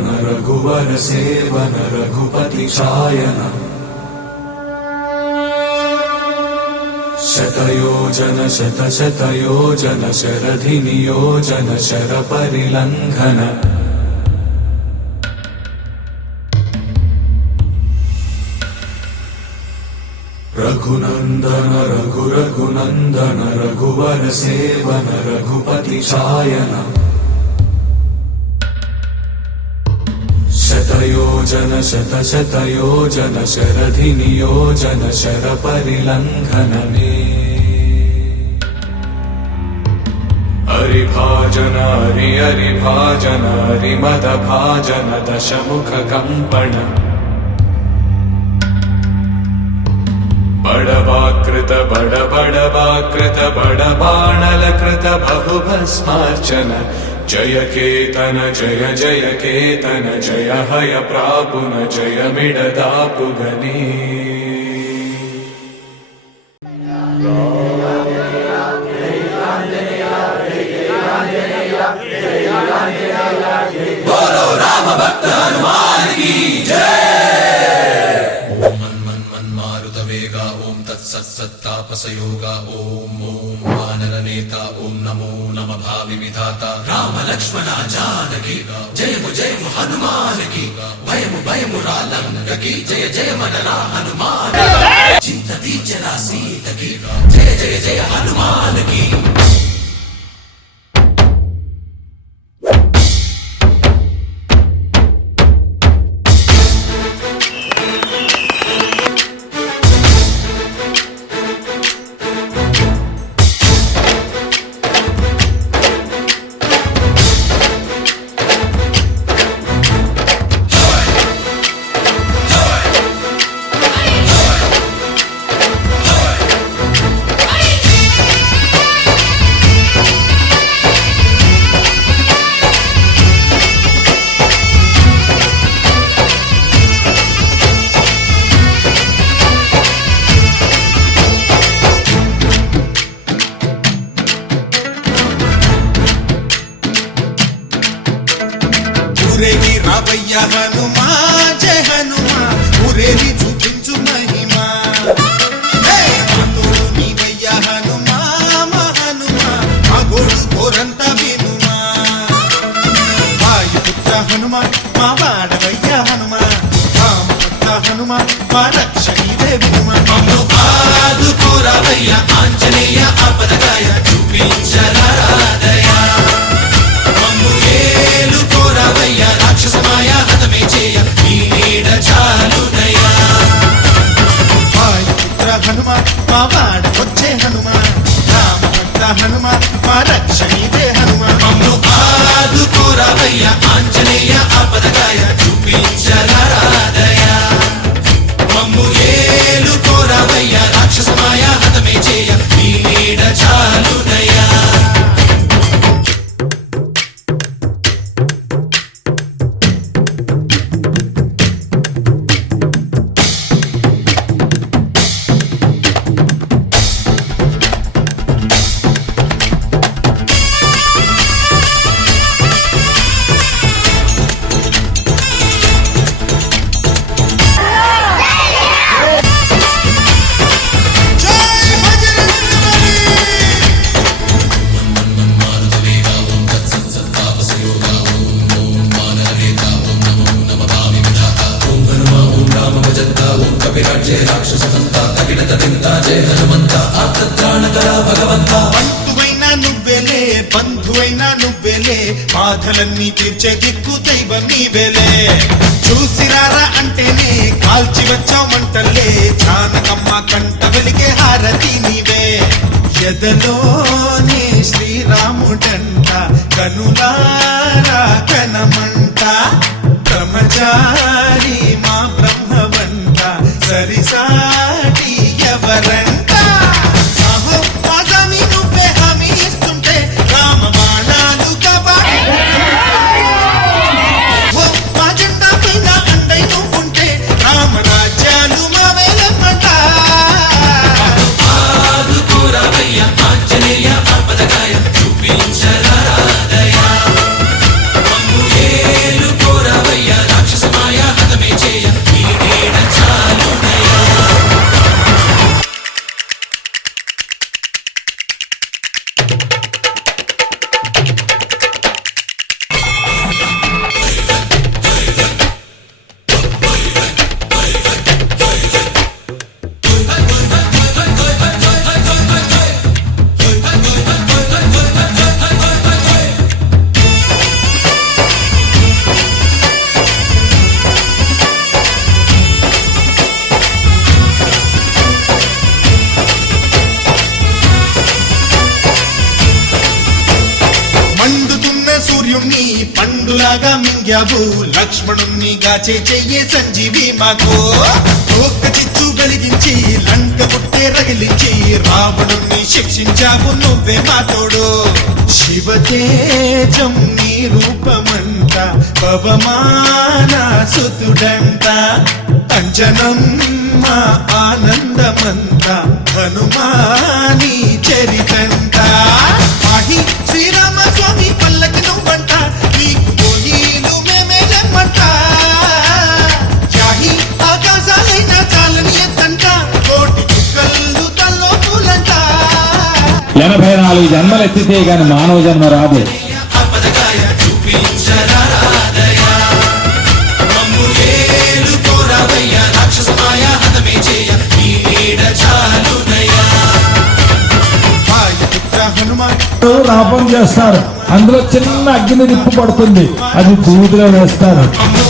रघुनंदन रघुवर seven Raghupati Shayan शतयोजन शतशतयोजन शरधि नियोजन sir परिलंघन Raghunandan Raghunandan रघुवर seven Raghupati Shayan शतयोजन शतशतयोजन शरधि नियोजन sir परिलंघन हरिभाजन हरिभाजन हरिमद भाजन दशमुख कंपन बड़वाकृत बड़वाकृत बड़बाणलकृत बहुभस्मार्चन जय केतन जय जय केतन जय हय प्रापुन जय मिडदापुगनी बोलो राम भक्त हनुमान की जय। ओम तत्सत्तापसयोगा ओम वानर नेता ओम नमो नमः भावि विधाता राम लक्ष्मण जानकी जय हनुमान की भयमु रालंक की जय जय मनरा हनुमान चिंतती चला सीत की जय जय हनुमान की। ఊరేగి రావయ్య హనుమా జయ హనుమా ఊరేగి చూపించు మహిమా తోడు నీవయ్య హనుమా మా హనుమా మా గోడు కోరంత వినుమా వాయుపుత్ర హనుమా మా వాడవయ్య హనుమా రామపుత్ర హనుమా మా రక్షణీవే వినుమా మమ్ము ఆదుకోరావయ్య ఆంజనేయ ఆపదగాయ చూపించరాదయ రాక్షసమాయ హతమే చేయ నీ నీడ చాలునయా వాయుపుత్ర హనుమా మా వాడకొచ్చే హనుమా రామభక్త హనుమా మా రక్షణీదే హనుమా మమ్ము ఆదుకోరావయ్య ఆంజనేయ ఆపదగాయ చూపించరాదయ మమ్ము ఏలుకోరావయ్య రాక్షసమాయ హతమే చేయ నీ నీడ చాలునయా। బంధువైనా నువ్వేలే బాధలన్నీ తీర్చే దిక్కు దైవం నీవేలే చూసిరారా అంటేనే కాల్చి వచ్చామంటలే జానకమ్మ కంట వెలిగే హారతి నీవే ఎదలోనే శ్రీరాముడంట కనులారా కనమంట బ్రహ్మచారి మా బ్రహ్మవంట సరిసాటి ఎవరంట చూపించరాదయ మమ్ము ఏలుకోరావయ్య రక్షించావు లక్ష్మణుణ్ణి గాచే చెయ్యే సంజీవి మాకు ఒక్క చిచ్చు వెలిగించి లంక పుట్టే రగిలించి రావణుణ్ణి శిక్షించావు నువ్వే మా తోడు శివతేజం నీ రూపమంట పవమాన సుతుడంట అంజనం మా ఆనందమంత హనుమాని చరితంట ఆహి శ్రీరామ స్వామి పల్లకి నువ్వంట నీకు పోలీలు మేమే లెమ్మంట యాహి ఆకాశాలైన చాలని ఎత్తంట కోటి చుక్కలు తల్లో పూలంట 84 జన్మలు ఎత్తితే గాని మానవ జన్మ రాదు. ఆపదకాయ చూపించరాదయా మమ్ము ఏలుకోరావయ్య రాక్షసమాయ హతమే చేయ ఈ నీడ చాలునయ్యా వాయుపుత్ర హనుమాన్ రాపం చేస్తారు, అందులో చిన్న అగ్ని నిప్పు పడుతుంది, అది దూదిలో వేస్తారు. మమ్ము